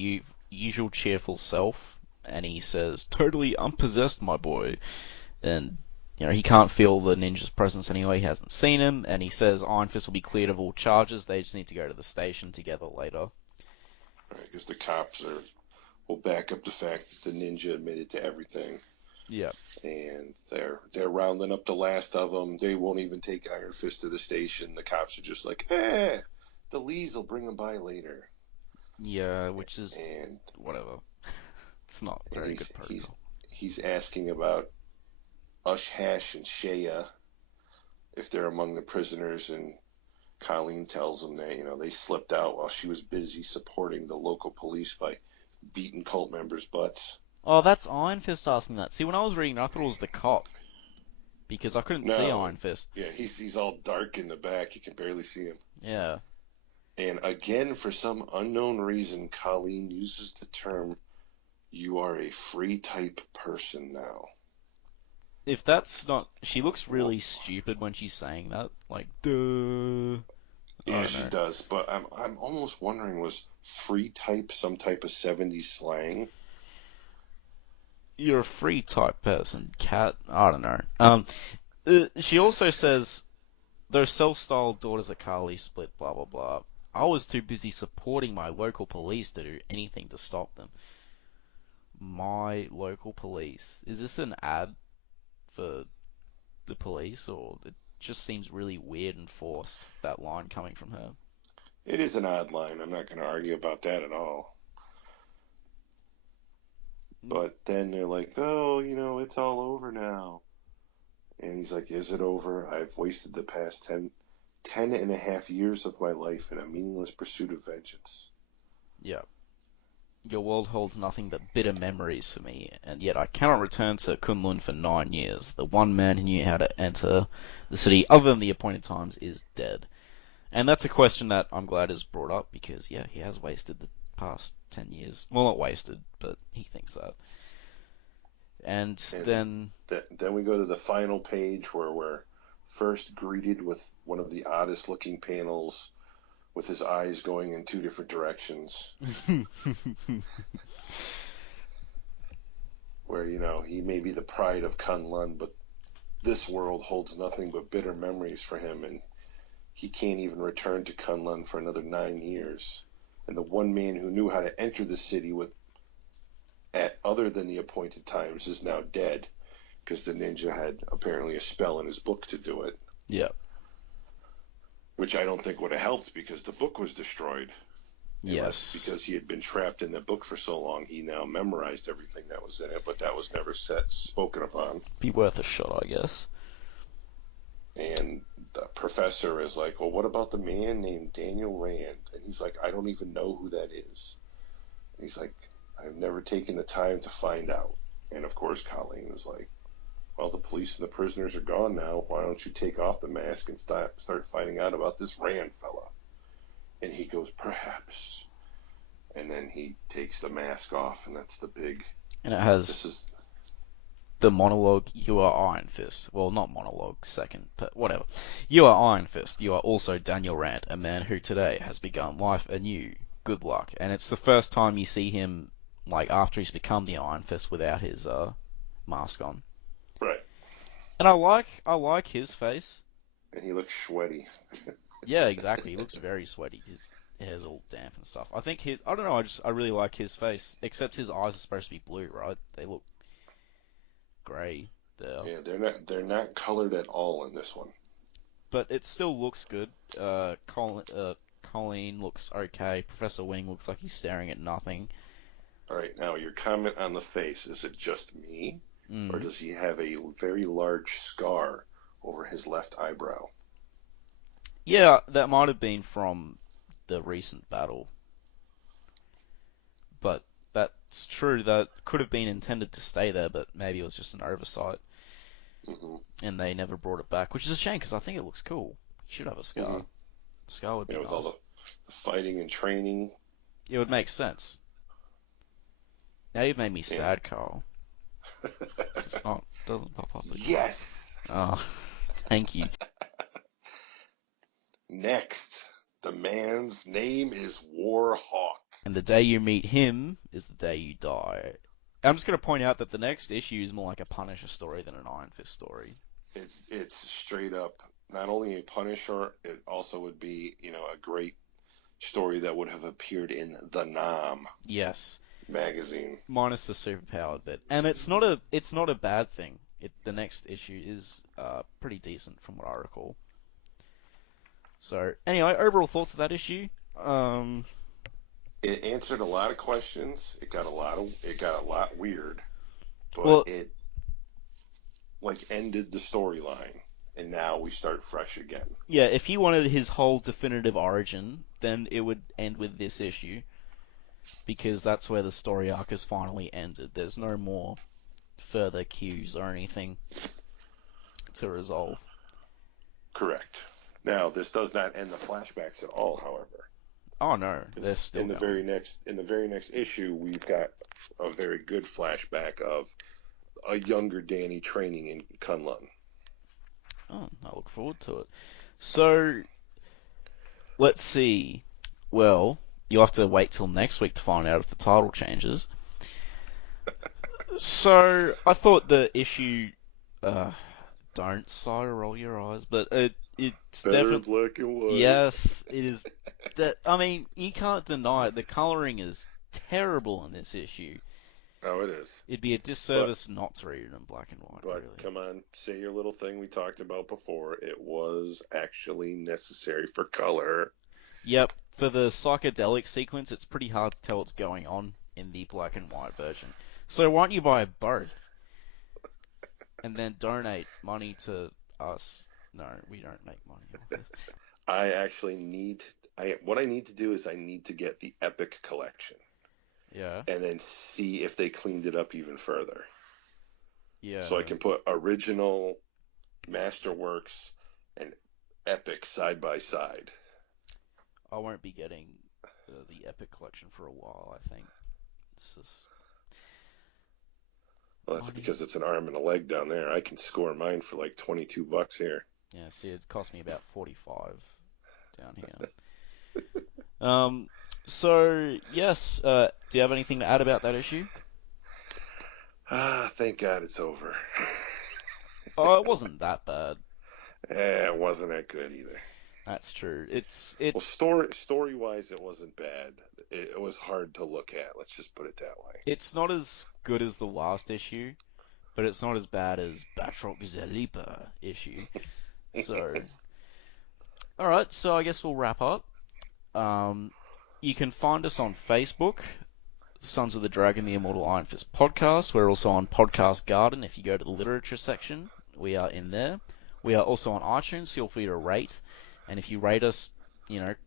usual cheerful self, and he says, "Totally unpossessed, my boy." And, he can't feel the ninja's presence anyway, he hasn't seen him, and he says Iron Fist will be cleared of all charges, they just need to go to the station together later. Right, because the cops will back up the fact that the ninja admitted to everything. Yeah. And they're rounding up the last of them. They won't even take Iron Fist to the station. The cops are just like, the Lees will bring them by later. Yeah, which is whatever. It's not very good protocol. He's asking about Ush Hash and Shea if they're among the prisoners, and Colleen tells him that they slipped out while she was busy supporting the local police by beating cult members' butts. Oh, that's Iron Fist asking that. See, when I was reading, I thought it was the cop. Because I couldn't see Iron Fist. Yeah, he's all dark in the back. You can barely see him. Yeah. And again, for some unknown reason, Colleen uses the term, "You are a free type person now." If that's not... She looks really stupid when she's saying that. Like, duh. Yeah, she does. But I'm almost wondering, was free type some type of 70s slang? You're a free type person, cat. I don't know. She also says, those self-styled daughters of Carly split, blah, blah, blah. I was too busy supporting my local police to do anything to stop them. My local police. Is this an ad for the police, or it just seems really weird and forced, that line coming from her? It is an odd line. I'm not going to argue about that at all. But then they're like, oh, it's all over now. And he's like, is it over? I've wasted the past 10 and a half years of my life in a meaningless pursuit of vengeance. Yeah. Your world holds nothing but bitter memories for me, and yet I cannot return to Kunlun for 9 years. The one man who knew how to enter the city other than the appointed times is dead. And that's a question that I'm glad is brought up, because, yeah, he has wasted the past 10 years. Well, not wasted, but he thinks that. And then we go to the final page where we're first greeted with one of the oddest looking panels with his eyes going in two different directions. Where, he may be the pride of Kunlun, but this world holds nothing but bitter memories for him, and he can't even return to Kunlun for another 9 years. And the one man who knew how to enter the city at other than the appointed times is now dead, because the ninja had apparently a spell in his book to do it. Yeah. Which I don't think would have helped, because the book was destroyed. Yes. Because he had been trapped in the book for so long, he now memorized everything that was in it, but that was never spoken upon. Be worth a shot, I guess. And the professor is like, well, what about the man named Daniel Rand? And he's like, I don't even know who that is. And he's like, I've never taken the time to find out. And of course, Colleen is like, well, the police and the prisoners are gone now. Why don't you take off the mask and start finding out about this Rand fella? And he goes, perhaps. And then he takes the mask off, and that's the big... And it has the monologue, you are Iron Fist. Well, not monologue, second, but whatever. You are Iron Fist. You are also Daniel Rand, a man who today has begun life anew. Good luck. And it's the first time you see him, like, after he's become the Iron Fist without his mask on. Right. And I like his face. And he looks sweaty. Yeah, exactly. He looks very sweaty. His hair's all damp and stuff. I think I don't know, I really like his face. Except his eyes are supposed to be blue, right? They look grey there. Yeah, they're not colored at all in this one. But it still looks good. Colleen looks okay. Professor Wing looks like he's staring at nothing. All right, now your comment on the face, is it just me? Or does he have a very large scar over his left eyebrow? Yeah, that might have been from the recent battle. But that's true. That could have been intended to stay there, but maybe it was just an oversight. Mm-hmm. And they never brought it back, which is a shame, because I think it looks cool. He should have a scar. Mm-hmm. A scar would be nice. With all the fighting and training. It would make sense. Now you've made me sad, Carl. Doesn't pop up again. Yes! Oh, thank you. Next, the man's name is Warhawk. And the day you meet him is the day you die. I'm just going to point out that the next issue is more like a Punisher story than an Iron Fist story. It's straight up not only a Punisher, it also would be, a great story that would have appeared in the Nam. Yes. Magazine. Minus the superpowered bit. And it's not a bad thing. The next issue is pretty decent from what I recall. So, anyway, overall thoughts of that issue? It answered a lot of questions. It got a lot weird, but it ended the storyline, and now we start fresh again. Yeah, if he wanted his whole definitive origin, then it would end with this issue, because that's where the story arc has finally ended. There's no more further cues or anything to resolve. Correct. Now, this does not end the flashbacks at all, however. Oh no, they're still in the very next issue, we've got a very good flashback of a younger Danny training in Kunlun. Oh, I look forward to it. So, let's see. Well, you'll have to wait till next week to find out if the title changes. So, I thought the issue Don't sigh or roll your eyes, but it's Better definitely black and white. yes, it is. I mean, you can't deny it. The coloring is terrible in this issue. Oh, it is. It'd be a disservice not to read it in black and white. But really. come on, say your little thing we talked about before. It was actually necessary for color. Yep, for the psychedelic sequence, it's pretty hard to tell what's going on in the black and white version. So why don't you buy both? And then donate money to us. No, we don't make money off this. I actually what I need to do is I need to get the Epic collection. Yeah. And then see if they cleaned it up even further. Yeah. So I can put original, Masterworks, and Epic side by side. I won't be getting the Epic collection for a while, I think. It's just... Well, that's money. because it's an arm and a leg down there. I can score mine for like $22 here. Yeah, see, it cost me about 45 down here. So, yes, do you have anything to add about that issue? Thank God it's over. Oh, it wasn't that bad. It wasn't that good either. That's true. Well, story-wise, it wasn't bad. It was hard to look at. Let's just put it that way. It's not as good as the last issue, but it's not as bad as Batroc Zalipa issue. So, all right. So I guess we'll wrap up. You can find us on Facebook, Sons of the Dragon, the Immortal Iron Fist podcast. We're also on Podcast Garden. If you go to the literature section, we are in there. We are also on iTunes. Feel free to rate. And if you rate us,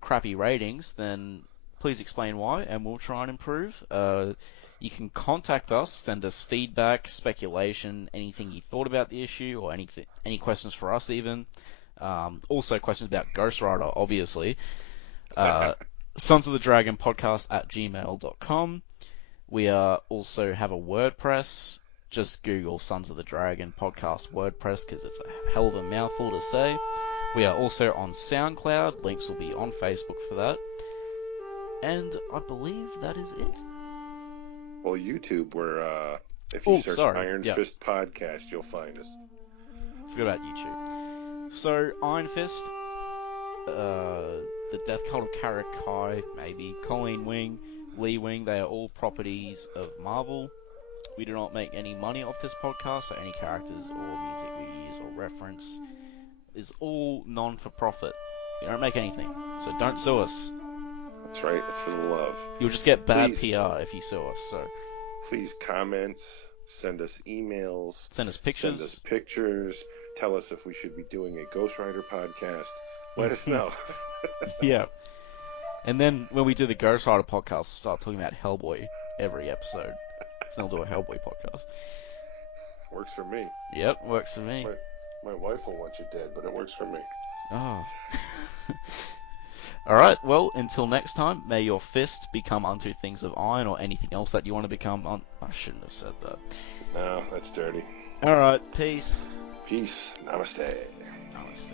crappy ratings, then please explain why, and we'll try and improve. You can contact us, send us feedback, speculation, anything you thought about the issue, or any questions for us even. Also questions about Ghost Rider, obviously. Sons of the Dragon podcast at gmail.com. We also have a WordPress. Just Google Sons of the Dragon podcast WordPress because it's a hell of a mouthful to say. We are also on Soundcloud. Links will be on Facebook for that. And I believe that is it. Well, YouTube, where if you search Iron Fist Podcast, you'll find us. Forgot about YouTube. So, Iron Fist, the Death Cult of Karakai, maybe, Colleen Wing, Lee Wing, they are all properties of Marvel. We do not make any money off this podcast, so any characters or music we use or reference is all non-for-profit. We don't make anything, so don't sue us. That's right, it's for the love. You'll just get bad PR if you sue us, so... Please comment, send us emails. Send us pictures. Send us pictures. Tell us if we should be doing a Ghost Rider podcast. Let us know. Yeah. And then when we do the Ghost Rider podcast, we'll start talking about Hellboy every episode. So they'll do a Hellboy podcast. Works for me. Yep, works for me. My wife will want you dead, but it works for me. Oh. Alright, well, until next time, may your fist become unto things of iron or anything else that you want to become I shouldn't have said that. No, that's dirty. Alright, peace. Peace. Namaste. Namaste.